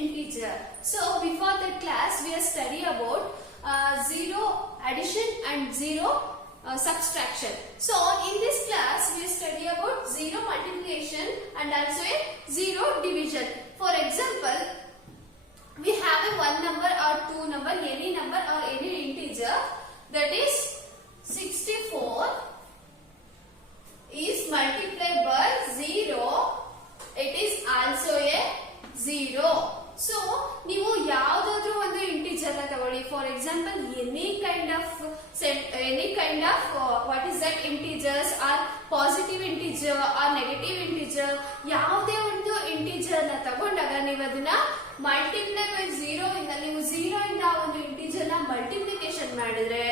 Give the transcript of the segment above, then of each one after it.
integer. So before that class we have studied about zero addition and zero subtraction. So in this class we study about zero multiplication and also a zero division. For example, we have a one number or two number, any number or any integer, that is 64 is multiplied by 0, it is also a 0. So ನೀವು ಯಾವುದಾದರೂ ಒಂದು integer ನ ತಗೊಳ್ಳಿ. For example any kind of what is that integers are positive integer or negative integer, ಯಾವುದೇ ಒಂದು integer ನ ತಗೊಂಡಾಗ ನೀವು ಅದನ್ನ ಮಲ್ಟಿಪ್ಲೈ ಬೈ 0 ಇಂದ, ನೀವು 0 ಇಂದ ಆ ಒಂದು ಇಂಟಿಜರ್ ನ ಮಲ್ಟಿಪ್ಲಿಕೇಶನ್ ಮಾಡಿದ್ರೆ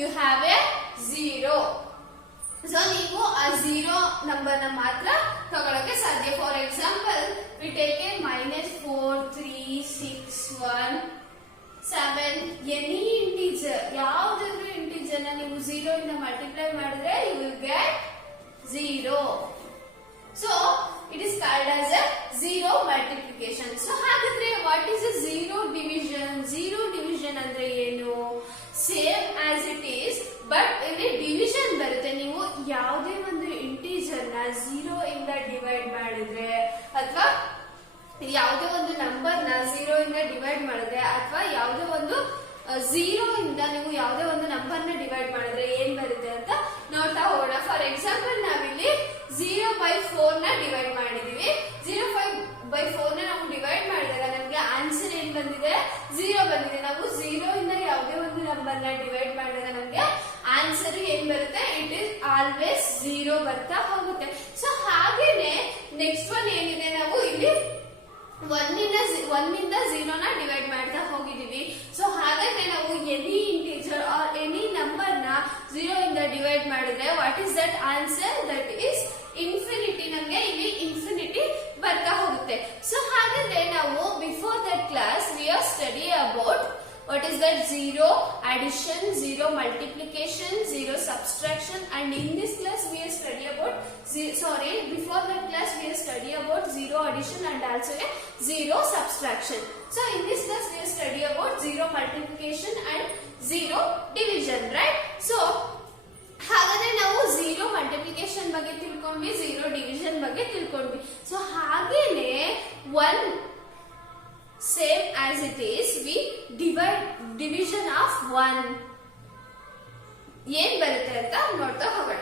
ಯು ಹ್ಯಾವ್ ಎ 0. ಸೊ ನೀವು ಆ 0 ನಂಬರ್ ನ ಮಾತ್ರ ತಗೊಳಕ್ಕೆ ಸಾಧ್ಯ. For example we take a -4 3 6 1 7 any integer, ಯಾವುದಾದ್ರೂ ಇಂಟಿಜರ್ ನ ನೀವು 0 ಇಂದ ಮಲ್ಟಿಪ್ಲೈ ಮಾಡಿದ್ರೆ you will get 0. So it is called as a zero multiplication. So ಹಾಗಾದ್ರೆ what is a zero division? Zero division ಅಂದ್ರೆ ಏನು? Same as it is, but ಇಲ್ಲಿ division ಬರುತ್ತೆ. ನೀವು ಯಾವುದೇ ಒಂದು ಇಂಟಿಜರ್ ನ 0 ಇಂದ ಡಿವೈಡ್ ಮಾಡಿದ್ರೆ ಅಥವಾ ಯಾವುದೇ ಒಂದು ನಂಬರ್ ನ 0 ಇಂದ ಡಿವೈಡ್ ಮಾಡಿದ್ರೆ ಅಥವಾ ಯಾವುದೇ ಒಂದು 0 ಇಂದ ನೀವು ಯಾವುದೇ ಒಂದು ನಂಬರ್ ನ ಡಿವೈಡ್ ಮಾಡಿದ್ರೆ ಏನ್ ಬರುತ್ತೆ ಅಂತ ನೋಡ್ತಾ ಹೋಗೋಣ. ಫಾರ್ ಎಕ್ಸಾಂಪಲ್ ನಾವಿಲ್ಲಿ 0/4 ನ ಡಿವೈಡ್ ಮಾಡಿದೀವಿ. 0/4 ನ ನಾವು ಡಿವೈಡ್ ಮಾಡಿದಾಗ ನಮ್ಗೆ ಆನ್ಸರ್ ಏನ್ ಬಂದಿದೆ? 0 ಬಂದಿದೆ. ನಾವು 0 ಇಂದ ಯಾವುದೇ ಒಂದು ನಂಬರ್ ನ ಡಿವೈಡ್ ಮಾಡಿದಾಗ ನಮ್ಗೆ ಆನ್ಸರ್ ಏನ್ ಬರುತ್ತೆ? ಇಟ್ ಇಸ್ ಆಲ್ವೇಸ್ 0 ಬರ್ತಾ ಹೋಗುತ್ತೆ. ಸೊ ಹಾಗೇನೆ ನೆಕ್ಸ್ಟ್ ಒನ್ ಏನಿದೆ, ನಾವು ಇಲ್ಲಿ 1 ಇಂದ 0 ನ ಡಿವೈಡ್ ಮಾಡ್ತಾ ಹೋಗಿದೀವಿ. ಸೊ ಹಾಗಾದ್ರೆ ನಾವು any integer R any number ನ 0 ಇಂದ ಡಿವೈಡ್ ಮಾಡಿದ್ರೆ what is that answer? That is infinity. ನಮ್ಗೆ ಇಲ್ಲಿ ಇನ್ಫಿನಿಟಿ ಬರ್ತಾ ಹೋಗುತ್ತೆ. ಸೊ ಹಾಗಾದ್ರೆ ನಾವು before that class we are study about what is that zero addition, zero multiplication, zero subtraction, and in this class we have study about before that class we have study about zero addition and also a zero subtraction. So in this class we have study about zero multiplication and zero division, right? So ಹಾಗಾದ್ರೆ ನಾವು zero multiplication ಬಗ್ಗೆ ತಿಳ್ಕೊಂಡ್ವಿ, zero division ಬಗ್ಗೆ ತಿಳ್ಕೊಂಡ್ವಿ. So ಹಾಗೇನೆ one same as it is we divide division of 1 ಏನ್ ಬರುತ್ತೆ ಅಂತ ನೋಡ್ತಾ ಹೋಗೋಣ.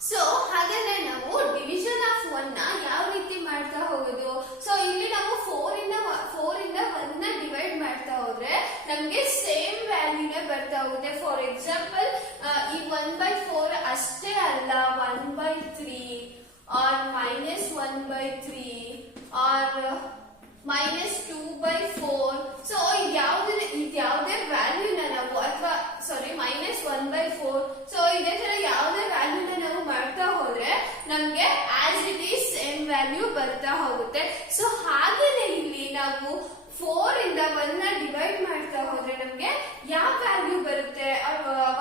ಸೊ ಹಾಗಾದ್ರೆ ನಾವು ಡಿವಿಷನ್ ಆಫ್ 1 ನ ಯಾವ ರೀತಿ ಮಾಡ್ತಾ ಹೋಗೋದು? ಸೊ ಇಲ್ಲಿ ನಾವು 4 ಇಂದ 1 ನ ಡಿವೈಡ್ ಮಾಡ್ತಾ ಹೋದ್ರೆ ನಮ್ಗೆ ಸೇಮ್ ವ್ಯಾಲ್ಯೂನೇ ಬರ್ತಾ ಹೋಗುತ್ತೆ. ಫಾರ್ ಎಕ್ಸಾಂಪಲ್ ಈ 1/4 ಅಷ್ಟೇ ಅಲ್ಲ, 1/3 ಆರ್ -1/3 ಆರ್ -2/4. ಸೊ ಇದ್ಯಾವುದೇ ವ್ಯಾಲ್ಯೂನ ನಾವು ಅಥವಾ -1/4, ಸೊ ಇದೇ ತರ ಯಾವುದೇ ವ್ಯಾಲ್ಯೂನ ನಾವು ಮಾಡ್ತಾ ಹೋದ್ರೆ ನಮ್ಗೆ as it is same value ಬರ್ತಾ ಹೋಗುತ್ತೆ. ಸೊ ಹಾಗೇನೆ ಇಲ್ಲಿ ನಾವು 4 ಇಂದ 1 ನ ಡಿವೈಡ್ ಮಾಡ್ತಾ ಹೋದ್ರೆ ನಮ್ಗೆ ಯಾವ ವ್ಯಾಲ್ಯೂ ಬರುತ್ತೆ?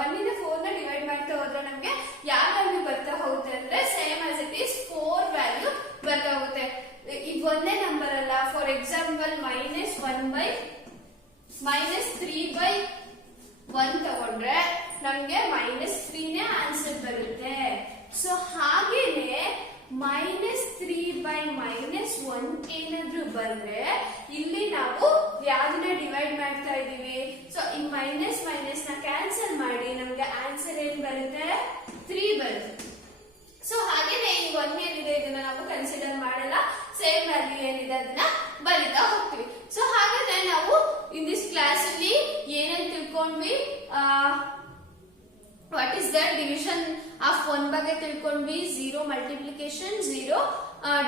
1 ಇಂದ 4 ನ ಡಿವೈಡ್ ಮಾಡ್ತಾ ಹೋದ್ರೆ ನಮ್ಗೆ ಯಾವ ವ್ಯಾಲ್ಯೂ ಬರ್ತಾ ಹೋಗುತ್ತೆ ಅಂದ್ರೆ same as it is 4 value ಬರ್ತಾ ಹೋಗುತ್ತೆ. ಇದು ಒಂದೇ ನಂಬರ್ ಅಲ್ಲ. ಫಾರ್ ಎಕ್ಸಾಂಪಲ್ -3/1 ತಗೊಂಡ್ರೆ ನಮ್ಗೆ -3 ನೇ ಆನ್ಸರ್ ಬರುತ್ತೆ. ಸೊ ಹಾಗೇನೆ -3/-1 ಏನಾದ್ರೂ ಬಂದ್ರೆ ಇಲ್ಲಿ ನಾವು ಯಾವ್ದನ್ನ ಡಿವೈಡ್ ಮಾಡ್ತಾ ಇದೀವಿ? ಸೊ ಈ ಮೈನಸ್ ನ ಕ್ಯಾನ್ಸಲ್ ಮಾಡಿ ನಮ್ಗೆ ಆನ್ಸರ್ ಏನ್ ಬರುತ್ತೆ? 3 ಬರುತ್ತೆ. ಸೊ ಹಾಗೇನೆ ಈ 1 ಏನಿದೆ ಇದನ್ನ ನಾವು ಕನ್ಸಿಡರ್ ಮಾಡಲ್ಲ, ಸೇಮ್ ವ್ಯಾಲ್ಯೂ ಏನಿದೆ ಅದನ್ನ ಬರಿತಾ ಹೋಗ್ತೀವಿ. ಸೊ ಹಾಗಾದ್ರೆ ನಾವು ಇನ್ ದಿಸ್ ಕ್ಲಾಸ್ ಅಲ್ಲಿ ಏನೇನ್ ತಿಳ್ಕೊಂಡ್ವಿ? what is that division of 1 ಬಗ್ಗೆ ತಿಳ್ಕೊಂಡ್ವಿ, zero multiplication, zero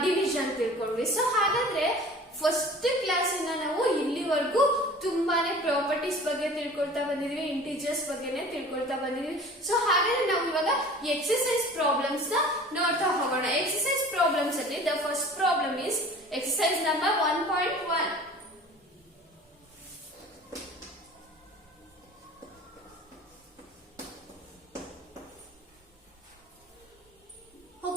division ತಿಳ್ಕೊಂಡ್ವಿ. ಸೊ ಹಾಗಾದ್ರೆ ಫಸ್ಟ್ ಕ್ಲಾಸ್ ಇಂದ ನಾವು ಇಲ್ಲಿವರೆಗೂ ತುಂಬಾನೇ ಪ್ರಾಪರ್ಟೀಸ್ ಬಗ್ಗೆ ತಿಳ್ಕೊಳ್ತಾ ಬಂದಿದೀವಿ, ಇಂಟಿಜರ್ಸ್ ಬಗ್ಗೆನೇ ತಿಳ್ಕೊಳ್ತಾ ಬಂದಿದೀವಿ. ಸೊ ಹಾಗಾದ್ರೆ ನಾವು ಇವಾಗ ಎಕ್ಸರ್ಸೈಸ್ ಪ್ರಾಬ್ಲಮ್ಸ್ ನ ನೋಡ್ತಾ ಹೋಗೋಣ. ಎಕ್ಸರ್ಸೈಸ್ ಪ್ರಾಬ್ಲಮ್ಸ್ ಅಲ್ಲಿ the first problem is exercise number 1.1.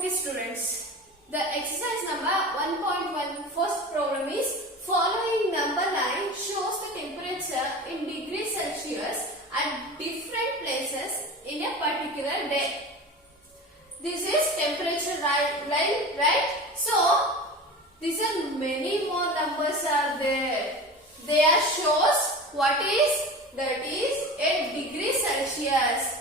Okay students, the exercise number 1.1 first problem is following number line shows the temperature in degrees Celsius at different places in a particular day. This is temperature line, right? So, these are many more numbers are there. They are shows what is, that is a degree Celsius.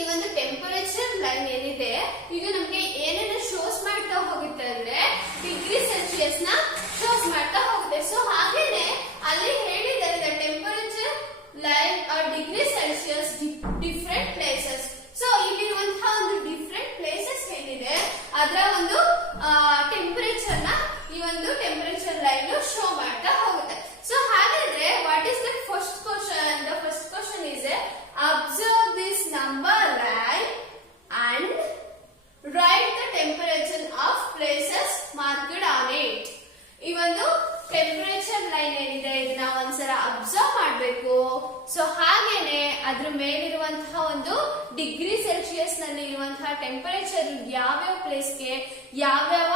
ಈ ಒಂದು temperature line ಏನಿದೆ ಇದು ನಮಗೆ ಏನೇನು shows ಮಾಡ್ತಾ ಹೋಗುತ್ತೆ ಅಂದ್ರೆ degree Celsius ನ ಶೋಸ್ ಮಾಡ್ತಾ ಹೋಗುತ್ತೆ. ಸೊ ಹಾಗೇನೆ ಅಲ್ಲಿ ಹೇಳಿದ್ದಾರೆ the temperature line are degree Celsius different places. So ಇಲ್ಲಿರುವಂತಹ ಒಂದು ಡಿಫರೆಂಟ್ ಪ್ಲೇಸಸ್ ಏನಿದೆ ಅದರ ಒಂದು ಟೆಂಪರೇಚರ್ ನ ಈ ಒಂದು ಟೆಂಪರೇಚರ್ ಲೈನ್ ಶೋ ಮಾಡ್ತಾ ಹೋಗುತ್ತೆ. ಸೊ ಹಾಗಾದ್ರೆ what is the first question? The first question is observe this number line and write the temperature of places marked on it. ಈ ಒಂದು ಟೆಂಪರೇಚರ್ ಲೈನ್ ಏನಿದೆ ಇದನ್ನ ಒಂದ್ಸಲ ಅಬ್ಸರ್ವ್ ಮಾಡಬೇಕು. ಸೊ ಹಾಗೇನೆ ಅದ್ರ ಮೇಲಿರುವಂತಹ ಒಂದು ಡಿಗ್ರಿ ಸೆಲ್ಸಿಯಸ್ ನಲ್ಲಿ ಇರುವಂತಹ ಟೆಂಪರೇಚರ್ ಯಾವ್ಯಾವ ಪ್ಲೇಸ್ಗೆ ಯಾವ್ಯಾವ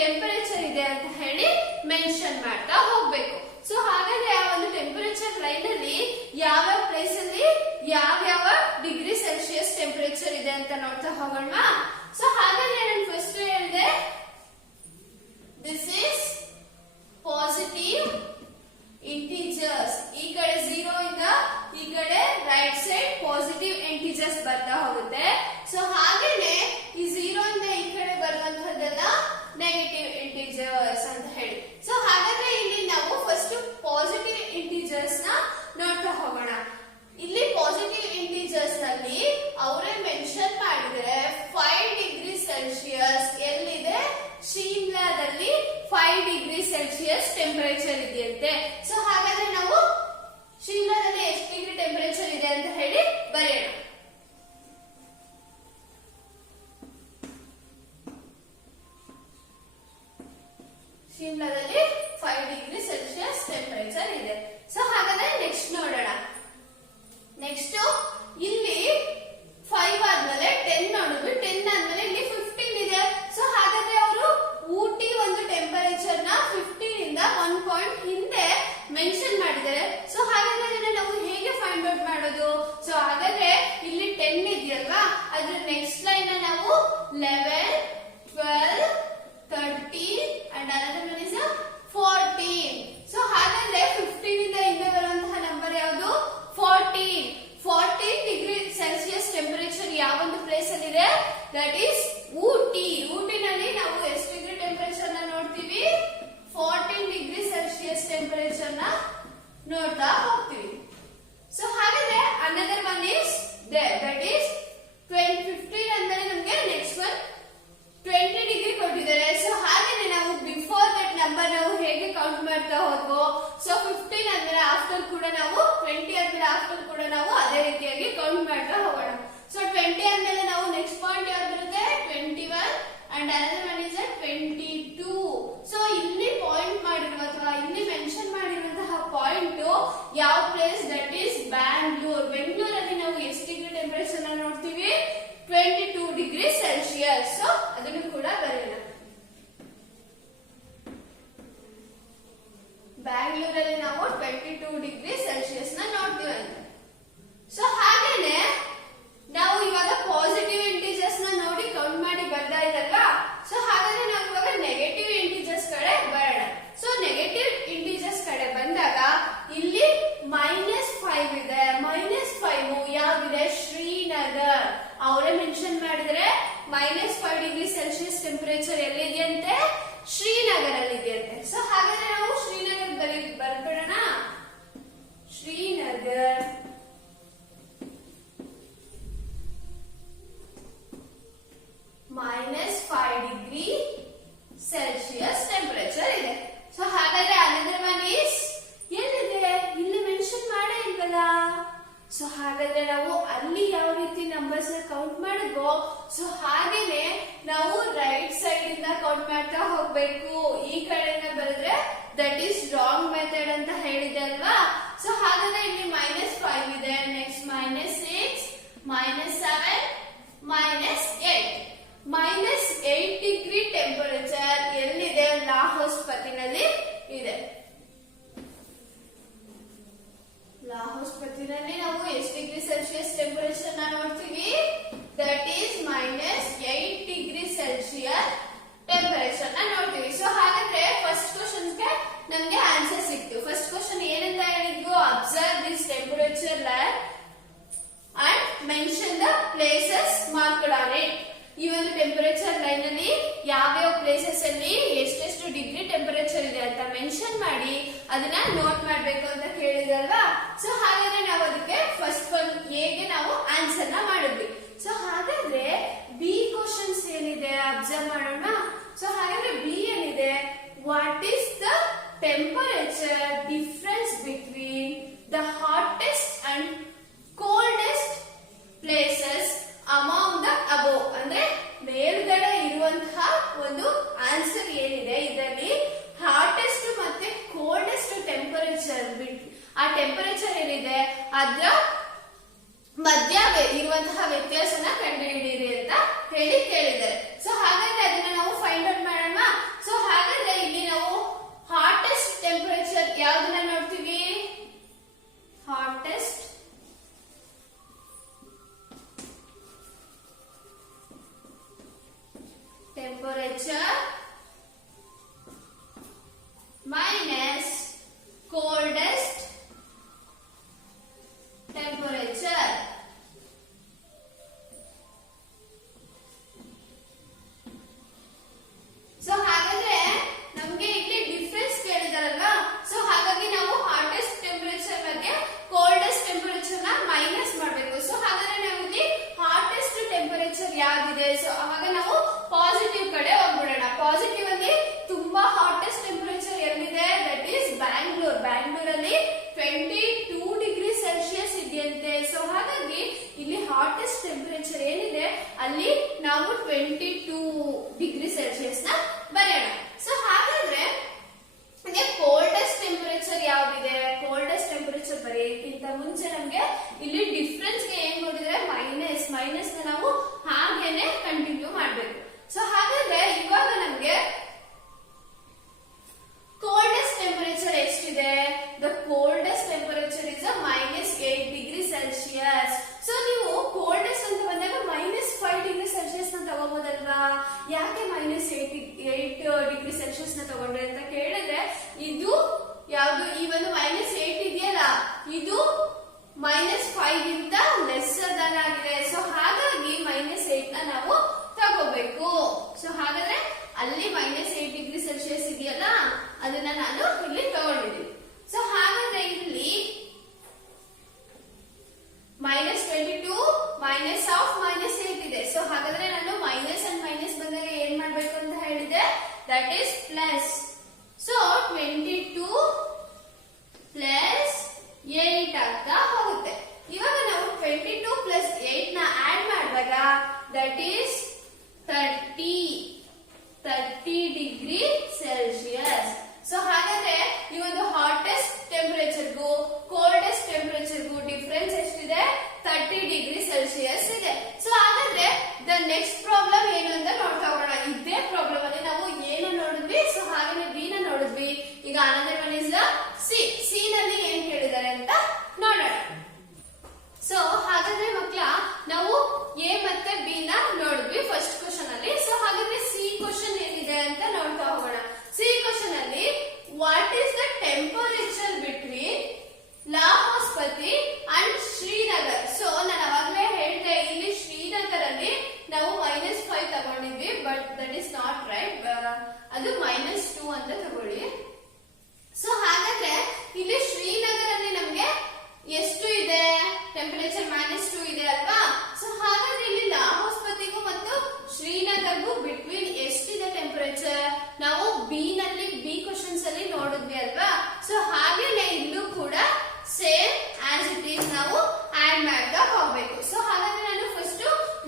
ಟೆಂಪರೇಚರ್ ಇದೆ ಅಂತ ಹೇಳಿ ಮೆನ್ಷನ್ ಮಾಡ್ತಾ ಹೋಗ್ಬೇಕು. ಸೊ ಹಾಗಾದ್ರೆ ಆ ಒಂದು ಟೆಂಪರೇಚರ್ ಲೈನ್ ಅಲ್ಲಿ ಯಾವ್ಯಾವ ಪ್ಲೇಸ್ ಅಲ್ಲಿ ಯಾವ್ಯಾವ ಡಿಗ್ರಿ ಸೆಲ್ಸಿಯಸ್ ಟೆಂಪರೇಚರ್ ಇದೆ ಅಂತ ನೋಡ್ತಾ ಹೋಗೋಣ. ಸೊ ಹಾಗಾದ್ರೆ ನಾನು ಫಸ್ಟ್ ಹೇಳಿದೆ ದಿಸ್ ಇಸ್ ಪಾಸಿಟಿವ್ ಇಂಟಿಜರ್ಸ್. ಈ ಕಡೆ 0 ಇಂದ ಈ ಕಡೆ ರೈಟ್ ಸೈಡ್ ಪಾಸಿಟಿವ್ ಇಂಟಿಜರ್ಸ್ ಬರ್ತಾ ಹೋಗುತ್ತೆ. ಸೊ ಹಾಗೇನೆ ಈ 0 ಇಂದ ಈ ಕಡೆ ಬರುವಂತಹದ್ದೆಲ್ಲ ನೆಗೆಟಿವ್ ಇಂಟಿಜರ್ಸ್ ಅಂತ ಹೇಳಿ. ಸೊ ಹಾಗಾದ್ರೆ ಇಲ್ಲಿ ನಾವು ಫಸ್ಟ್ ಪಾಸಿಟಿವ್ ಇಂಟಿಜರ್ಸ್ ನ ನೋಡ್ತಾ ಹೋಗೋಣ. ಇಲ್ಲಿ ಪಾಸಿಟಿವ್ ಇಂಟಿಜರ್ಸ್ ನಲ್ಲಿ ಅವರೇ ಮೆನ್ಷನ್ ಮಾಡಿದರೆ 5 ಡಿಗ್ರಿ ಸೆಲ್ಸಿಯಸ್ ಎಲ್ಲಿದೆ, ಶಿಮ್ಲಾದಲ್ಲಿ 5 ಡಿಗ್ರಿ ಸೆಲ್ಸಿಯಸ್ ಟೆಂಪರೇಚರ್ ಇದೆಯಂತೆ. ಸೊ ಹಾಗಾದ್ರೆ ನಾವು ಶಿಮ್ಲಾದಲ್ಲಿ ಎಷ್ಟು ಡಿಗ್ರಿ ಟೆಂಪರೇಚರ್ ಇದೆ ಅಂತ ಹೇಳಿ ಬರೆಯೋಣ. ಶಿಮ್ಲಾದಲ್ಲಿ 5 ಡಿಗ್ರಿ ಸೆಲ್ಸಿಯಸ್ ಟೆಂಪರೇಚರ್ ಇದೆ. ಸೊ ಹಾಗಾದ್ರೆ ನೆಕ್ಸ್ಟ್ ನೋಡೋಣ. ನೆಕ್ಸ್ಟ್ ಇಲ್ಲಿ 5 ಆದ್ಮೇಲೆ 10 ನೋಡಿದ್ವಿ. 10 ಆದ್ಮೇಲೆ ಇಲ್ಲಿ 15 ಇದೆ. ಸೊ ಹಾಗಾದ್ರೆ ಅವರು ಊಟಿ ಒಂದು ಟೆಂಪರೇಚರ್ ನ 15 ಇಂದ 1 ಪಾಯಿಂಟ್ ಹಿಂದೆ ಮೆನ್ಷನ್ ಮಾಡಿದ್ದಾರೆ. ಸೊ ಹಾಗಾದ್ರೆ ಅದನ್ನ ನಾವು ಹೇಗೆ ಫೈಂಡ್ ಔಟ್ ಮಾಡೋದು? ಸೊ ಹಾಗಾದ್ರೆ ಇಲ್ಲಿ 10 ಇದೆಯಲ್ವಾ, ಅದ್ರ ನೆಕ್ಸ್ಟ್ ಲೈನ್ ನಾವು 11, 12, 13 and another one is 14. So ಹಾಗಾದ್ರೆ 15 ಇಂದ ಹಿಂದೆ ಬರುವಂತಹ ನಂಬರ್ ಯಾವುದು? 14 ಡಿಗ್ರಿ ಸೆಲ್ಸಿಯಸ್ ಟೆಂಪರೇಚರ್ ಯಾವ ಒಂದು ಪ್ಲೇಸ್ ಅಲ್ಲಿ ಇದೆ? That is Ooty. ಊಟಿನಲ್ಲಿ ನಾವು ಎಷ್ಟು ಡಿಗ್ರಿ ಟೆಂಪರೇಚರ್ ನ ನೋಡ್ತೀವಿ? 14 ಡಿಗ್ರಿ ಸೆಲ್ಸಿಯಸ್ ಟೆಂಪರೇಚರ್ ನ ನೋಡ್ತಾ ಹೋಗ್ತೀವಿ. ಸೊ ಹಾಗಾದ್ರೆ another one is there, that is 15 ಅಂದ್ರೆ ನಮಗೆ ನೆಕ್ಸ್ಟ್ ಒನ್ 20 ಡಿಗ್ರಿ ಕೊಟ್ಟಿದ್ದಾರೆ. ಸೊ ಹಾಗೇನೆ ನಾವು ಬಿಫೋರ್ ದಟ್ ನಂಬರ್ ನಾವು ಹೇಗೆ ಕೌಂಟ್ ಮಾಡ್ತಾ ಹೋದ್ವೋ, ಸೊ 15 ಆದ್ಮೇಲೆ ಆಫ್ಟರ್ ಕೂಡ ನಾವು 20 ಆದ್ಮೇಲೆ ಆಫ್ಟರ್ ಕೂಡ ನಾವು ಅದೇ ರೀತಿಯಾಗಿ ಕೌಂಟ್ ಮಾಡ್ತಾ ಹೋಗೋಣ. ಸೊ 20 ಆದ್ಮೇಲೆ ನಾವು ನೆಕ್ಸ್ಟ್ ಪಾಯಿಂಟ್ ಯಾವ್ದು ಬರುತ್ತೆ? 21 and another one is 22. So ಇಲ್ಲಿ ಪಾಯಿಂಟ್ ಮಾಡಿರುವ ಅಥವಾ ಇಲ್ಲಿ ಮೆನ್ಷನ್ ಮಾಡಿರುವಂತಹ ಪಾಯಿಂಟ್ ಯಾವ ಪ್ಲೇಸ್? That is Bangalore. ಬೆಂಗಳೂರಲ್ಲಿ ನಾವು ಎಷ್ಟು ಡಿಗ್ರಿ ಟೆಂಪರೇಚರ್ ನ ನೋಡ್ತೀವಿ? 22 ಡಿಗ್ರಿ ಸೆಲ್ಸಿಯಸ್. ಸೊ ಅದನ್ನು ಕೂಡ ಬರೆಯೋಣ. ಬ್ಯಾಂಗ್ಳೂರಲ್ಲಿ ನಾವು 22 ಡಿಗ್ರಿ ಸೆಲ್ಸಿಯಸ್ ನ ನೋಡ್ತೀವಿ ಅಂತ. ಸೊ ಹಾಗೇನೆ ನಾವು ಇವಾಗ ಪಾಸಿಟಿವ್ ಇಂಟಿಜರ್ಸ್ ನ ನೋಡಿ ಕೌಂಟ್ ಮಾಡಿ ಬರ್ತಾ ಇದ್ದಲ್ವಾ. ಸೊ ಹಾಗಾದ್ರೆ ನಾವು ಇವಾಗ ನೆಗೆಟಿವ್ ಇಂಟಿಜರ್ಸ್ ಕಡೆ ಬರೋಣ. ಸೊ ನೆಗೆಟಿವ್ ಇಂಟಿಜರ್ಸ್ ಕಡೆ ಬಂದಾಗ ಇಲ್ಲಿ -5 ಇದೆ. -5 ಯಾವ್ದಿದೆ? ಶ್ರೀನಗರ್. ಅವರೇ ಮೆನ್ಷನ್ ಮಾಡಿದ್ರೆ -5 ಡಿಗ್ರಿ ಸೆಲ್ಸಿಯಸ್ ಟೆಂಪರೇಚರ್ ಎಲ್ಲಿದೆಯಂತೆ? ಶ್ರೀನಗರ್ ಅಲ್ಲಿ ಇದೆಯಂತೆ. ಸೊ ಹಾಗಾದ್ರೆ ನಾವು ಶ್ರೀನಗರ್ ಬರ್ಬಿಡೋಣ. ಶ್ರೀನಗರ್ -5 ಡಿಗ್ರಿ ಸೆಲ್ಸಿಯಸ್ ಟೆಂಪರೇಚರ್ ಇದೆ. ಸೊ ಹಾಗಾದ್ರೆ ಅನದರ್ ಒನ್ ಈಸ್ ಎಲ್ಲಿದೆ? ಇಲ್ಲಿ ಮೆನ್ಷನ್ ಮಾಡೇ ಇಲ್ವಲ್ಲ. ಸೊ ಹಾಗಾದ್ರೆ ನಾವು ಅಲ್ಲಿ ಯಾವ ರೀತಿ ನಂಬರ್ಸ್ ನ ಕೌಂಟ್ ಮಾಡಿದ್ವೋ ಸೊ ಹಾಗೇನೆ ನಾವು ರೈಟ್ ಸೈಡ್ ಇಂದ ಕೌಂಟ್ ಮಾಡ್ತಾ ಹೋಗ್ಬೇಕು. ಈ ಕಡೆಯಿಂದ ಬರೆದ್ರೆ ದಟ್ ಈಸ್ ರಾಂಗ್ ಮೆಥಡ್ ಅಂತ ಹೇಳಿದೆ ಅಲ್ವಾ. ಸೊ ಹಾಗಾದ್ರೆ ಇಲ್ಲಿ -5 ಇದೆ. ನೆಕ್ಸ್ಟ್ -6, -7, -8. -8 ಡಿಗ್ರಿ ಟೆಂಪರೇಚರ್ ಎಲ್ಲಿದೆ? ಲಾಹೋಸ್ ಪತಿನಲ್ಲಿ ಇದೆ. ಲಾಹೋಸ್ ಪತಿನಲ್ಲಿ ನಾವು ಎಷ್ಟು ಡಿಗ್ರಿ ಸೆಲ್ಸಿಯಸ್ ಟೆಂಪರೇಚರ್ ನೋಡ್ತೀವಿ? That is -8 degree Celsius temperature ನೋಡ್ತೀವಿ. ಸೊ ಹಾಗಾದ್ರೆ ಫಸ್ಟ್ ಕ್ವಶನ್ ಗೆ ನಮ್ಗೆ ಆನ್ಸರ್ ಸಿಕ್ತು. ಫಸ್ಟ್ ಕ್ವಶನ್ ಏನಂತ ಹೇಳಿದ್ವು? Observe this temperature line and mention the places marked on it. ಈ ಒಂದು ಟೆಂಪರೇಚರ್ ಲೈನ್ ಅಲ್ಲಿ ಯಾವ್ಯಾವ ಪ್ಲೇಸಸ್ ಅಲ್ಲಿ ಎಷ್ಟೆಷ್ಟು ಡಿಗ್ರಿ ಟೆಂಪರೇಚರ್ ಇದೆ ಅಂತ ಮೆನ್ಷನ್ ಮಾಡಿ ಅದನ್ನ ನೋಟ್ ಮಾಡ್ಬೇಕು ಅಂತ ಕೇಳಿದಲ್ವಾ? ಸೊ ಹಾಗಾದ್ರೆ ನಾವು ಅದಕ್ಕೆ ಫಸ್ಟ್ ಒನ್ ಎಗೆ ನಾವು ಆನ್ಸರ್ ನ ಮಾಡಿದ್ವಿ. ಸೊ ಹಾಗಾದ್ರೆ ಬಿ ಕ್ವಶನ್ಸ್ ಏನಿದೆ ಅಬ್ಸರ್ವ್ ಮಾಡೋಣ. ಸೊ ಹಾಗಾದ್ರೆ ಬಿ ಏನಿದೆ? What is the temperature difference between the hottest and coldest places among the above? ಅಂದ್ರೆ ಮೇಲ್ಗಡೆ ಇರುವಂತಹ ಒಂದು ಆನ್ಸರ್ ಏನಿದೆ ಇದರಲ್ಲಿ ಹಾಟೆಸ್ಟ್ ಮತ್ತೆ ಕೋಲ್ಡೆಸ್ಟ್ ಟೆಂಪರೇಚರ್ ಆ ಟೆಂಪರೇಚರ್ ಏನಿದೆ ಅದರ ಮಧ್ಯ ಇರುವಂತಹ ವ್ಯತ್ಯಾಸನ ಕಂಡುಹಿಡಿಯಿರಿ ಅಂತ ಹೇಳಿ ಕೇಳಿದ್ದಾರೆ. ಸೊ ಹಾಗಾದ್ರೆ ಅದನ್ನ ನಾವು ಫೈಂಡ್ ಔಟ್ ಮಾಡೋಣ. ಸೊ ಹಾಗಾದ್ರೆ ಇಲ್ಲಿ ನಾವು ಹಾಟೆಸ್ಟ್ ಟೆಂಪರೇಚರ್ ಯಾವ್ದನ್ನ ನೋಡ್ತೀವಿ? Hottest temperature minus coldest temperature. So ಹಾಗಾದ್ರೆ ನಮ್ಗೆ ಇಲ್ಲಿ ಡಿಫರೆನ್ಸ್ ಕೇಳಿದಾರಲ್ವಾ? ಸೊ ಹಾಗಾಗಿ ನಾವು ಹಾಟೆಸ್ಟ್ ಟೆಂಪರೇಚರ್ ಬಗ್ಗೆ ಕೋಲ್ಡೆಸ್ಟ್ ಟೆಂಪರೇಚರ್ ನ ಮೈನಸ್ ಮಾಡಬೇಕು. ಸೊ ಹಾಗಾದ್ರೆ ನಾವು ಇಲ್ಲಿ ಹಾಟೆಸ್ಟ್ ಟೆಂಪರೇಚರ್ ಯಾವ್ದಿದೆ? ಸೊ ಅವಾಗ ನಾವು ಪಾಸಿಟಿವ್ ಕಡೆ ಹೋಗ್ಬಿಡೋಣ. ಪಾಸಿಟಿವ್ ಅಲ್ಲಿ ತುಂಬಾ ಹಾಟೆಸ್ಟ್ ಟೆಂಪರೇಚರ್ ಎಲ್ಲಿದೆ? That is Bangalore. ಬ್ಯಾಂಗ್ಳೂರಲ್ಲಿ 22 ಡಿಗ್ರಿ ಸೆಲ್ಸಿಯಸ್ ಇದೆಯಂತೆ. ಸೊ ಹಾಗಾಗಿ ಇಲ್ಲಿ ಹಾಟೆಸ್ಟ್ ಟೆಂಪರೇಚರ್ ಏನಿದೆ ಅಲ್ಲಿ ನಾವು 22 ಡಿಗ್ರಿ ಸೆಲ್ಸಿಯಸ್ ನ ಬರೆಯೋಣ. ಸೊ ಹಾಗಾದ್ರೆ ಕೋಲ್ಡೆಸ್ಟ್ ಟೆಂಪರೇಚರ್ ಯಾವ್ದಿದೆ? ಕೋಲ್ಡೆಸ್ಟ್ ಟೆಂಪರೇಚರ್ ಬರೆಯೋಕ್ಕಿಂತ ಮುಂಚೆ ನಮ್ಗೆ ಇಲ್ಲಿ ಡಿಫರೆನ್ಸ್ ಗೆ ಏನ್ ನೋಡಿದ್ರೆ ಮೈನಸ್ ನ ನಾವು ಹಾಗೇನೆ ಕಂಟಿನ್ಯೂ ಮಾಡ್ಬೇಕು. ಸೊ ಹಾಗಾದ್ರೆ ಇವಾಗ ನಮ್ಗೆ ಕೋಲ್ಡೆಸ್ಟ್ ಟೆಂಪರೇಚರ್ ಎಷ್ಟಿದೆ? The coldest temperature is -8 degree Celsius. So ನೀವು ಕೋಲ್ಡೆಸ್ಟ್ ಅಂತ ಬಂದಾಗ -5 ಡಿಗ್ರಿ ಸೆಲ್ಸಿಯಸ್ ನ ತಗೋಬಹುದಲ್ವಾ? ಯಾಕೆ -8 ಡಿಗ್ರಿ ಸೆಲ್ಸಿಯಸ್ ನ ತಗೊಂಡ್ರೆ ಅಂತ ಕೇಳಿದ್ರೆ ಇದು ಯಾವ್ದು? ಈ ಒಂದು -8 ಇದೆಯಲ್ಲ ಇದು -5 ಗಿಂತ ಲೆಸ್ಸರ್ ದನ್ ಆಗಿದೆ. ಸೊ ಹಾಗಾಗಿ -8 ನ ನಾವು ತಗೋಬೇಕು. ಸೊ ಹಾಗಾದ್ರೆ ಅಲ್ಲಿ -8 ಡಿಗ್ರಿ ಸೆಲ್ಸಿಯಸ್ ಇದೆಯಲ್ಲ ಅದನ್ನ ನಾನು ಇಲ್ಲಿ ತಗೊಂಡಿದ್ದೀನಿ. ಸೊ ಹಾಗಾದ್ರೆ ಇಲ್ಲಿ -22 ಮೈನಸ್ ಆಫ್ -8 ಇದೆ. ಸೊ ಹಾಗಾದ್ರೆ ನಾನು ಮೈನಸ್ ಅಂಡ್ ಮೈನಸ್ ಬಂದಾಗ ಏನ್ ಮಾಡ್ಬೇಕು ಅಂತ ಹೇಳಿದೆ? That is plus. So 22 plus 8 ಆಗ್ತಾ ಹೋಗುತ್ತೆ. ಇವಾಗ ನಾವು 22 ಪ್ಲಸ್ 8 ನ ಆಡ್ ಮಾಡಿದಾಗ that is 30 degree Celsius. So ಹಾಗಾದ್ರೆ ಈ ಒಂದು ಹಾಟೆಸ್ಟ್ ಟೆಂಪರೇಚರ್ಗೂ ಕೋಲ್ಡೆಸ್ಟ್ ಟೆಂಪರೇಚರ್ಗೂ ಡಿಫರೆನ್ಸ್ ಎಷ್ಟಿದೆ? 30 ಡಿಗ್ರಿ ಸೆಲ್ಸಿಯಸ್ ಇದೆ. ಸೊ ಹಾಗಾದ್ರೆ ದ ನೆಕ್ಸ್ಟ್ ಪ್ರಾಬ್ಲಮ್ ಏನು ಅಂತ ನೋಡ್ತಾ ಹೋಗೋಣ. ಇದೇ ಪ್ರಾಬ್ಲಮ್ ಅಲ್ಲಿ ನಾವು ಏನು ನೋಡಿದ್ವಿ? ಸೊ ಹಾಗೆ ಬಿ ನ ನೋಡಿದ್ವಿ. ಈಗ ಅನದರ್ ಒನ್ ಇಸ್ ಸಿ ನಲ್ಲಿ ಏನ್ ಕೇಳಿದ್ದಾರೆ ಅಂತ ನೋಡೋಣ. ಸೊ ಹಾಗಾದ್ರೆ ಮಕ್ಕಳ ನಾವು ಎ ಮತ್ತೆ ಬಿ ನ ನೋಡಿದ್ವಿ ಫಸ್ಟ್ ಕ್ವಶನ್ ಅಲ್ಲಿ. ಸೊ ಹಾಗಾದ್ರೆ ಸಿ ಕ್ವಶನ್ ಏನಿದೆ ಅಂತ ನೋಡ್ತಾ ಹೋಗೋಣ. ಸಿ ಕ್ವಶನ್ ಅಲ್ಲಿ what is the temperature between Lahaul Spiti and Srinagar? So ನಾನು ಅವಾಗಲೇ ಹೇಳಿದೆ ಇಲ್ಲಿ ಶ್ರೀನಗರ್ ಅಲ್ಲಿ ನಾವು -5 ತಗೊಂಡಿದ್ವಿ, but that is not right. ಅದು -2 ಅಂತ ತಗೊಳ್ಳಿ. ಸೊ ಹಾಗಾದ್ರೆ ಇಲ್ಲಿ ಶ್ರೀನಗರ್ ಅಲ್ಲಿ ನಮ್ಗೆ ಎಷ್ಟು ಇದೆ? ಟೆಂಪರೇಚರ್ -2 ಇದೆ ಅಲ್ವಾ? ಸೊ ಹಾಗಾದ್ರೆ ಇಲ್ಲಿ ಲಾಹೋಸ್ಪತಿಗೂ ಮತ್ತು ಶ್ರೀನಗರ್ಗೂ ಬಿಟ್ವೀನ್ ಎಷ್ಟಿದೆ ಟೆಂಪರೇಚರ್? ನಾವು ಬಿ ನಲ್ಲಿ ಬಿ ಕ್ವಶನ್ಸ್ ಅಲ್ಲಿ ನೋಡಿದ್ವಿ ಅಲ್ವಾ? ಸೊ ಹಾಗೇನೆ ಇಲ್ಲೂ ಕೂಡ ಸೇಮ್ ಆಸ್ ಇಟ್ ಈಸ್ ನಾವು ಆಡ್ ಮಾಡ್ತಾ ಹೋಗ್ಬೇಕು. ಸೊ ಹಾಗಾದ್ರೆ ನಾನು ಫಸ್ಟ್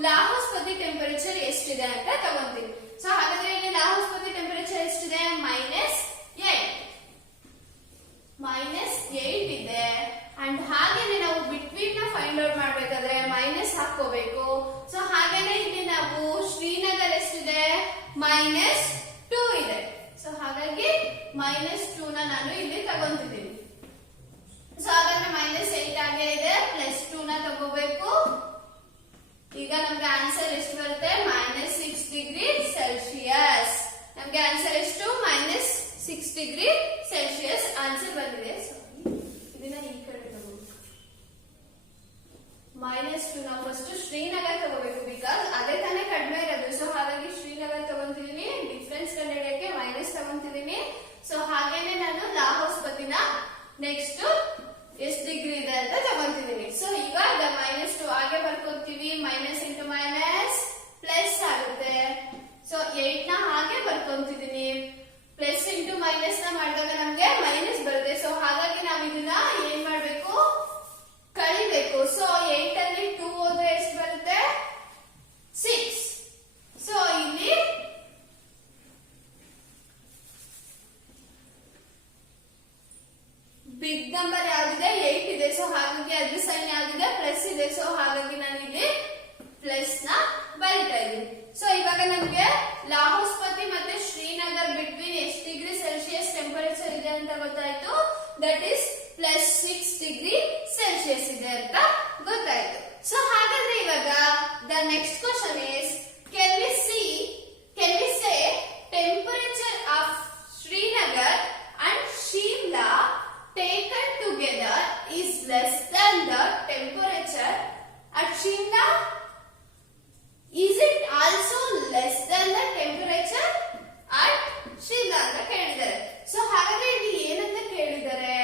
ಲಾಹೋಸ್ಪತಿ ಟೆಂಪರೇಚರ್ ಎಷ್ಟಿದೆ ಅಂತ ತಗೊಂತೀನಿ. ಸೊ ಹಾಗಾದ್ರೆ ಇಲ್ಲಿ ಲಾಹೋಸ್ಪತಿ ಟೆಂಪರೇಚರ್ ಎಷ್ಟಿದೆ? -8 ಇದೆ. ಅಂಡ್ ಹಾಗೇನೆ ನಾವು ಬಿಟ್ವೀನ್ ನ ಫೈಂಡ್ ಔಟ್ ಮಾಡ್ಬೇಕಾದ್ರೆ ಮೈನಸ್ ಹಾಕೋಬೇಕು. ಸೊ ಹಾಗೇನೆ ಇಲ್ಲಿ ನಾವು ಶ್ರೀನಗರ್ -2 ಇದೆ. ಸೊ ಹಾಗಾಗಿ -2 ನಾನು ಇಲ್ಲಿ ತಗೊಂತಿದ್ದೀನಿ. ಸೊ ಹಾಗಾದ್ರೆ -8 ಆಗೇ ಇದೆ, +2 ತಗೋಬೇಕು. ಈಗ ನಮ್ಗೆ ಆನ್ಸರ್ ಎಷ್ಟು ಬರುತ್ತೆ? -6 ಡಿಗ್ರಿ ಸೆಲ್ಸಿಯಸ್. ನಮ್ಗೆ ಆನ್ಸರ್ ಎಷ್ಟು? -6 ಡಿಗ್ರಿ ಸೆಲ್ಸಿಯಸ್ ಆನ್ಸರ್ ಬಂದಿದೆ. ಇದನ್ನ ಈ ಕಡೆ -2 ನಾವು ಫಸ್ಟ್ ಶ್ರೀನಗರ್ ತಗೋಬೇಕು, ಬಿಕಾಸ್ ಅದೇ ತಾನೇ ಕಡಿಮೆ ಇರೋದು. ಸೊ ಹಾಗಾಗಿ ಶ್ರೀನಗರ್ ತಗೊಂತಿದೀನಿ, ಡಿಫ್ರೆನ್ಸ್ ಕಂಡುಹಿಡಿಯಕ್ಕೆ ಮೈನಸ್ ತಗೊಂತಿದೀನಿ. ಸೊ ಹಾಗೇನೆ ನಾನು ಲಾಹೋಸ್ಪತಿನ ನೆಕ್ಸ್ಟ್ ಎಷ್ಟು ಡಿಗ್ರಿ ಇದೆ ಅಂತ ತಗೊಂತಿದೀನಿ. ಸೊ ಇವಾಗ -2 ಹಾಗೆ ಬರ್ಕೊತೀವಿ, ಮೈನಸ್ ಇಂಟು ಮೈನಸ್ ಪ್ಲಸ್ ಆಗುತ್ತೆ. ಸೊ 8 ನ ಹಾಗೆ ಬರ್ಕೊಂತಿದೀನಿ, ಪ್ಲಸ್ ಇಂಟು ಮೈನಸ್ ನ ಮಾಡಿದಾಗ ನಮ್ಗೆ ಮೈನಸ್ ಬರುತ್ತೆ. ಸೊ ಹಾಗಾಗಿ ನಾವು ಇದನ್ನ ಏನ್ ಮಾಡ್ಬೇಕು? ಕಳಿಬೇಕು. ಸೊ 8 ಅಲ್ಲಿ 2 ಹೋದ್ರೆ ಎಷ್ಟು ಬರುತ್ತೆ? 6. ಸೊ ಇಲ್ಲಿ ಬಿಗ್ ನಂಬರ್ ಯಾವ್ದಿದೆ? 8 ಇದೆ. ಸೊ ಹಾಗಾಗಿ ಅದ್ರ ಸೈನ್ ಯಾವ್ದಿದೆ? ಪ್ಲಸ್ ಇದೆ. ಸೊ ಹಾಗಾಗಿ ನಾನು ಇಲ್ಲಿ ಪ್ಲಸ್ ನ ಬರಿತಾ ಇದ್ದೀನಿ. ಸೊ ಇವಾಗ ನಮ್ಗೆ ಲಾಹೋಸ್ಪತಿ ಮತ್ತೆ ಶ್ರೀನಗರ್ ಬಿಟ್ವೀನ್ ಎಷ್ಟು ಡಿಗ್ರಿ ಸೆಲ್ಸಿಯಸ್ ಟೆಂಪರೇಚರ್ ಇದೆ ಅಂತ ಗೊತ್ತಾಯ್ತು. ದಟ್ ಈಸ್ +6 ಡಿಗ್ರಿ ಸೆಲ್ಸಿಯಸ್ ಇದೆ ಅಂತ ಗೊತ್ತಾಯ್ತು. ಸೊ ಹಾಗಾದ್ರೆ ಇವಾಗ the next question is, can we say temperature of Srinagar and Shimla taken together is less than the temperature at Shimla? Is it also less than the temperature at Shimla ಅಂತ ಕೇಳಿದ್ದಾರೆ. So ಹಾಗಾದ್ರೆ ಇಲ್ಲಿ ಏನಂತ ಕೇಳಿದ್ದಾರೆ?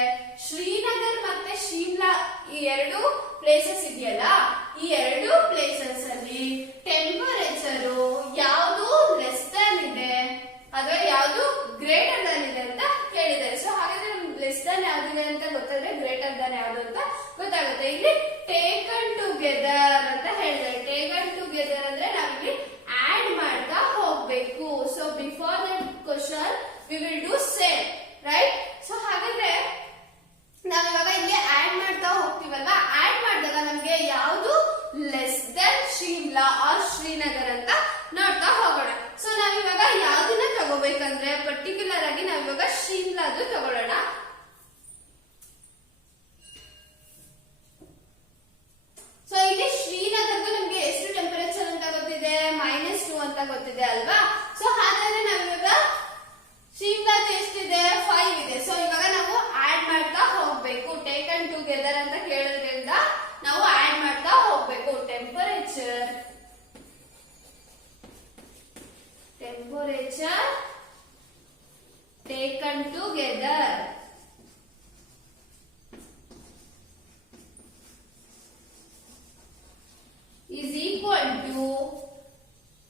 ಶ್ರೀನಗರ್ ಮತ್ತೆ ಶಿಮ್ಲಾ ಈ ಎರಡು places ಇದೆಯಲ್ಲ, ಈ ಎರಡು ಪ್ಲೇಸಸ್ ಅಲ್ಲಿ ಟೆಂಪರೇಚರ್ ಯಾವುದು ಲೆಸ್ ದಾನ್ ಇದೆ ಅಥವಾ ಯಾವುದು ಗ್ರೇಟರ್ ದಾನ್ ಇದೆ ಅಂತ ಕೇಳಿದ್ದಾರೆ. ಸೊ ಹಾಗಾದ್ರೆ ನಮ್ಗೆ ಲೆಸ್ ದಾನ್ ಯಾವ್ದಿದೆ ಅಂತ ಗೊತ್ತಾದ್ರೆ ಗ್ರೇಟರ್ ದಾನ್ ಯಾವ್ದು ಅಂತ ಗೊತ್ತಾಗುತ್ತೆ. ಇಲ್ಲಿ ಟೇಕನ್ ಟುಗೆದರ್ ಅಂತ ಹೇಳಿದ್ದಾರೆ. ಟೇಕನ್ ಟುಗೆದರ್ ಅಂದ್ರೆ ನಾವಿಲ್ಲಿ ಆಡ್ ಮಾಡ್ತಾ ಹೋಗ್ಬೇಕು. So before that question we will do same, right? So ಹಾಗಾದ್ರೆ ನಾವಿವಾಗ ಇಲ್ಲಿ ಆಡ್ ಮಾಡ್ತಾ ಹೋಗ್ತೀವಲ್ವಾ, ಆಡ್ ಮಾಡಿದಾಗ ನಮ್ಗೆ ಯಾವುದು less than Shimla or Srinagar ಅಂತ ನೋಡ್ತಾ ಹೋಗೋಣ. ಸೊ ನಾವಿವಾಗ ಯಾವ್ದನ್ನ ತಗೋಬೇಕಂದ್ರೆ ಪರ್ಟಿಕ್ಯುಲರ್ ಆಗಿ ನಾವಿವಾಗ ಶಿಮ್ಲಾದು ತಗೊಳ್ಳೋಣ. ಸೊ ಇಲ್ಲಿ ಶ್ರೀನಗರ್ಗೂ ನಮ್ಗೆ ಎಷ್ಟು ಟೆಂಪರೇಚರ್ ಅಂತ ಗೊತ್ತಿದೆ? -2 ಅಂತ ಗೊತ್ತಿದೆ ಅಲ್ವಾ? ಸೊ ಹಾಗಾದ್ರೆ ನಾವಿವಾಗ ಶಿಮ್ಲಾದು ಎಷ್ಟಿದೆ? 5 ಇದೆ. ಸೊ ಇವಾಗ ನಾವು ಆಡ್ ಮಾಡ್ತಾ ಹೋಗ್ಬೇಕು. ಟೇಕನ್ ಟುಗೆದರ್ ಅಂತ ಕೇಳೋದ್ರಿಂದ ನಾವು ಆಡ್ ಮಾಡ್ತಾ ಹೋಗ್ಬೇಕು. Temperature taken together is equal to,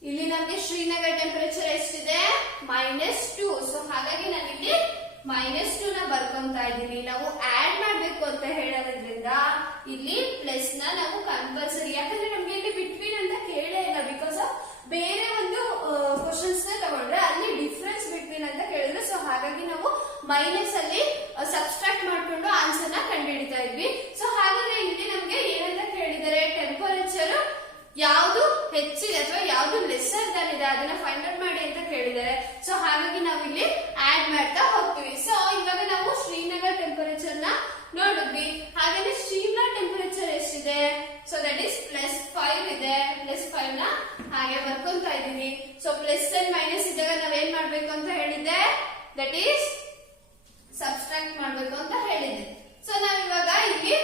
ಇಲ್ಲಿ ನಮಗೆ ಶ್ರೀನಗರ್ ಟೆಂಪರೇಚರ್ ಎಷ್ಟಿದೆ? -2. ಸೊ ಹಾಗಾಗಿ ನಾನು ಇಲ್ಲಿ -2 ನ ಬರ್ಕೊಂತಾ ಇದ್ದೀನಿ. ನಾವು ಆಡ್ ಮಾಡ್ಬೇಕು ಅಂತ ಹೇಳೋದ್ರಿಂದ ಇಲ್ಲಿ ಪ್ಲಸ್ ನ ನಾವು ಕಂಪಲ್ಸರಿ, ಯಾಕಂದ್ರೆ ನಮ್ಗೆ ಇಲ್ಲಿ ಬಿಟ್ವೀನ್ ಅಂತ ಕೇಳೇ ಇಲ್ಲ. ಬಿಕಾಸ್ ಬೇರೆ ಒಂದು ಕ್ವಶನ್ಸ್ ನ ತಗೊಂಡ್ರೆ ಅಲ್ಲಿ ಡಿಫ್ರೆನ್ಸ್ ಬಿಟ್ವೀನ್ ಅಂತ ಕೇಳಿದ್ರೆ, ಸೊ ಹಾಗಾಗಿ ನಾವು ಮೈನಸ್ ಅಲ್ಲಿ ಸಬ್ಸ್ಟ್ರಾಕ್ಟ್ ಮಾಡ್ಕೊಂಡು ಆನ್ಸರ್ ನ ಕಂಡುಹಿಡಿತಾ ಇದ್ವಿ. ಸೊ ಹಾಗಾದ್ರೆ ಇಲ್ಲಿ ನಮ್ಗೆ ಏನಂತ ಕೇಳಿದರೆ? ಟೆಂಪರೇಚರ್ ಯಾವುದು ಹೆಚ್ಚಿದೆ ಅಥವಾ ಯಾವುದು ಲೆಸ್ಸರ್ ದಾನ್ ಇದೆ ಅದನ್ನ ಫೈಂಡ್ ಔಟ್ ಮಾಡಿ ಅಂತ ಕೇಳಿದ್ದಾರೆ. ಸೊ ಹಾಗಾಗಿ ನಾವು ಇಲ್ಲಿ ಆಡ್ ಮಾಡ್ತಾ ಹೋಗ್ತೀವಿ. ಸೊ ಇವಾಗ ನಾವು ಶ್ರೀನಗರ್ ಟೆಂಪರೇಚರ್ ನ ನೋಡಿದ್ವಿ. ಹಾಗಾದ್ರೆ ಶಿಮ್ಲಾ ಟೆಂಪರೇಚರ್ ಎಷ್ಟಿದೆ? ಸೊ ದಟ್ ಈಸ್ +5 ಇದೆ. +5 ನ ಹಾಗೆ ಬರ್ಕೊಂತ ಇದ್ದೀನಿ. ಸೊ ಪ್ಲಸ್ ಅಂಡ್ ಮೈನಸ್ ಇದ್ದಾಗ ನಾವೇನ್ ಮಾಡ್ಬೇಕು ಅಂತ ಹೇಳಿದ್ದೆ? ದಟ್ ಈಸ್ ಸಬ್ಸ್ಟ್ರಾಕ್ಟ್ ಮಾಡ್ಬೇಕು ಅಂತ ಹೇಳಿದ್ದೆ. ಸೊ ನಾವಿವಾಗ ಇಲ್ಲಿ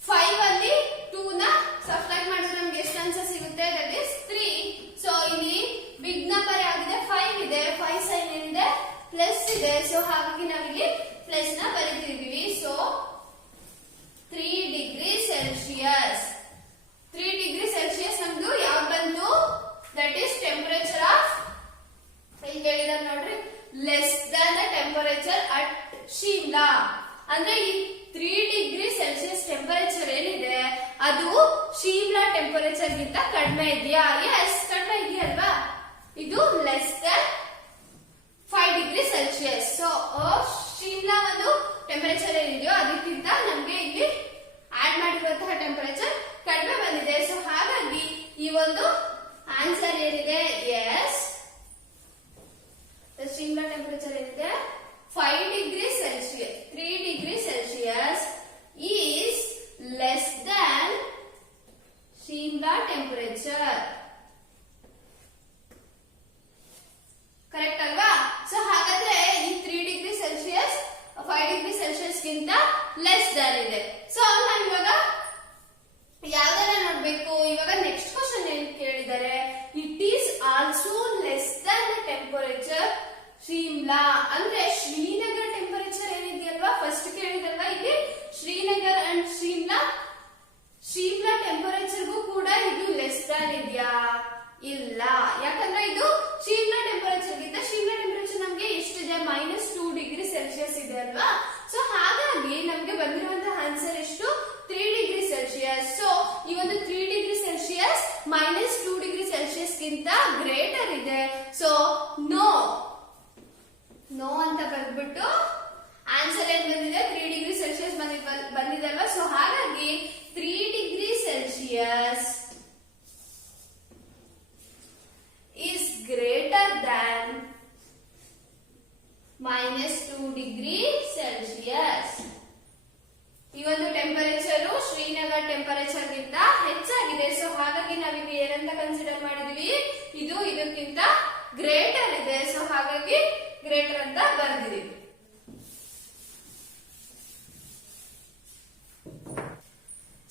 5 ಅಲ್ಲಿ 2 ನ ಸಬ್ಟ್ರಾಕ್ಟ್ ಮಾಡಿದ್ರೆ ನಮ್ಗೆ ಎಷ್ಟು ಆನ್ಸರ್ ಸಿಗುತ್ತೆ? That is 3. ಸೊ ಇಲ್ಲಿ ಬಿಗ್ ನಂಬರ್ ಯಾವ್ದಿದೆ? 5 ಇದೆ. 5 ಸೈನ್ ಏನಿದೆ? ಪ್ಲಸ್ ಇದೆ. ಸೊ ಹಾಗಾಗಿ ನಾವಿಲ್ಲಿ ಪ್ಲಸ್ ನ ಬರೀತಿದೀವಿ. So 3 degree Celsius. 3 degree Celsius ನಮ್ದು ಯಾವ್ದು ಬಂತು? ದಟ್ ಈಸ್ ಟೆಂಪರೇಚರ್ ಆಫ್, ಇಲ್ಲಿ ಹೇಳಿದಾರೆ ನೋಡ್ರಿ, less than the temperature at Shimla. ಅಂದ್ರೆ ಈ 3 ಡಿಗ್ರಿ ಸೆಲ್ಸಿಯಸ್ ಟೆಂಪರೇಚರ್ ಏನಿದೆ ಅದು ಶಿಮ್ಲಾ ಟೆಂಪರೇಚರ್ ಗಿಂತ ಕಡಿಮೆ ಇದೆಯಾ? ಎಸ್, ಕಡಿಮೆ ಇದೆಯಲ್ವಾ? ಇದು less than 5 degree Celsius. So Shimla ಒಂದು ಟೆಂಪರೇಚರ್ ಏನಿದೆಯೋ ಅದಕ್ಕಿಂತ ನಮ್ಗೆ ಇಲ್ಲಿ ಆಡ್ ಮಾಡಿರುವಂತಹ ಟೆಂಪರೇಚರ್ ಕಡಿಮೆ ಬಂದಿದೆ. ಸೊ ಹಾಗಾಗಿ ಈ ಒಂದು ಆನ್ಸರ್ ಏನಿದೆ? ಎಸ್, ಶಿಮ್ಲಾ ಟೆಂಪರೇಚರ್ ಏನಿದೆ 5 degree Celsius 3 degree Celsius is less than Shimla temperature. Correct ಅಲ್ವಾ? ಸೊ ಹಾಗಾದ್ರೆ ಈ 3 ಡಿಗ್ರಿ ಸೆಲ್ಸಿಯಸ್ 5 ಡಿಗ್ರಿ ಸೆಲ್ಸಿಯಸ್ ಗಿಂತ ಲೆಸ್ ದನ್ ಇದೆ. ಸೊ ನಾನು ಇವಾಗ ಯಾವ್ದನ್ನ ನೋಡ್ಬೇಕು? ಇವಾಗ ನೆಕ್ಸ್ಟ್ ಕ್ವಶನ್ ಏನ್ ಕೇಳಿದ್ದಾರೆ, it is also less than the temperature Shimla ಅಂದ್ರೆ ಶ್ರೀನಗರ್ ಟೆಂಪರೇಚರ್ ಏನಿದೆಯಲ್ವಾ ಫಸ್ಟ್ ಕೇಳಿದಲ್ವಾ, ಇಲ್ಲಿ ಶ್ರೀನಗರ್ ಅಂಡ್ ಶಿಮ್ಲಾ ಟೆಂಪರೇಚರ್ಗೂ ಕೂಡ ಇದು ಲೆಸ್ ದನ್ ಇದೆಯಾ? ಇಲ್ಲ. ಯಾಕಂದ್ರೆ ಇದು ಶಿಮ್ಲಾ ಟೆಂಪರೇಚರ್ ಗಿಂತ ಶಿಮ್ಲಾ ಟೆಂಪರೇಚರ್ ನಮ್ಗೆ ಎಷ್ಟಿದೆ -2 ಡಿಗ್ರಿ ಸೆಲ್ಸಿಯಸ್ ಇದೆ ಅಲ್ವಾ. ಸೊ ಹಾಗಾಗಿ ನಮ್ಗೆ ಬಂದಿರುವಂತಹ ಆನ್ಸರ್ ಎಷ್ಟು? 3 ಡಿಗ್ರಿ ಸೆಲ್ಸಿಯಸ್. ಸೊ ಈ ಒಂದು 3 ಡಿಗ್ರಿ ಸೆಲ್ಸಿಯಸ್ -2 ಡಿಗ್ರಿ ಸೆಲ್ಸಿಯಸ್ ಗಿಂತ ಗ್ರೇಟರ್ ಇದೆ. ಸೊ ನೋ ಅಂತ ಬರ್ಬಿಟ್ಟು ಆನ್ಸರ್ ಏನ್ ಬಂದಿದೆ? 3 ಡಿಗ್ರಿ ಸೆಲ್ಸಿಯಸ್ ಬಂದಿದೆ ಅಲ್ವಾ. ಸೊ ಹಾಗಾಗಿ 3 degree Celsius is greater than -2 degree Celsius. ಈ ಒಂದು ಟೆಂಪರೇಚರ್ ಶ್ರೀನಗರ್ ಟೆಂಪರೇಚರ್ ಗಿಂತ ಹೆಚ್ಚಾಗಿದೆ. ಸೊ ಹಾಗಾಗಿ ನಾವಿಲ್ಲಿ ಏನಂತ ಕನ್ಸಿಡರ್ ಮಾಡಿದ್ವಿ? ಇದು ಇದಕ್ಕಿಂತ ಗ್ರೇಟರ್ ಇದೆ. ಸೊ ಹಾಗಾಗಿ ಗ್ರೇಟರ್ ಅಂತ ಬರ್ದಿದೀವಿ.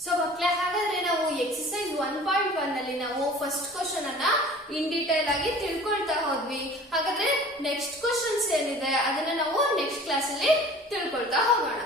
ಸೊ ಮಕ್ಕಳೇ, ಹಾಗಾದ್ರೆ ನಾವು ಎಕ್ಸರ್ಸೈಸ್ 1.1 ನಲ್ಲಿ ನಾವು ಫಸ್ಟ್ ಕ್ವಶನ್ ಅನ್ನ ಇನ್ ಡೀಟೇಲ್ ಆಗಿ ತಿಳ್ಕೊಳ್ತಾ ಹೋದ್ವಿ. ಹಾಗಾದ್ರೆ ನೆಕ್ಸ್ಟ್ ಕ್ವಶನ್ಸ್ ಏನಿದೆ ಅದನ್ನ ನಾವು ನೆಕ್ಸ್ಟ್ ಕ್ಲಾಸ್ ಅಲ್ಲಿ ತಿಳ್ಕೊಳ್ತಾ ಹೋಗೋಣ.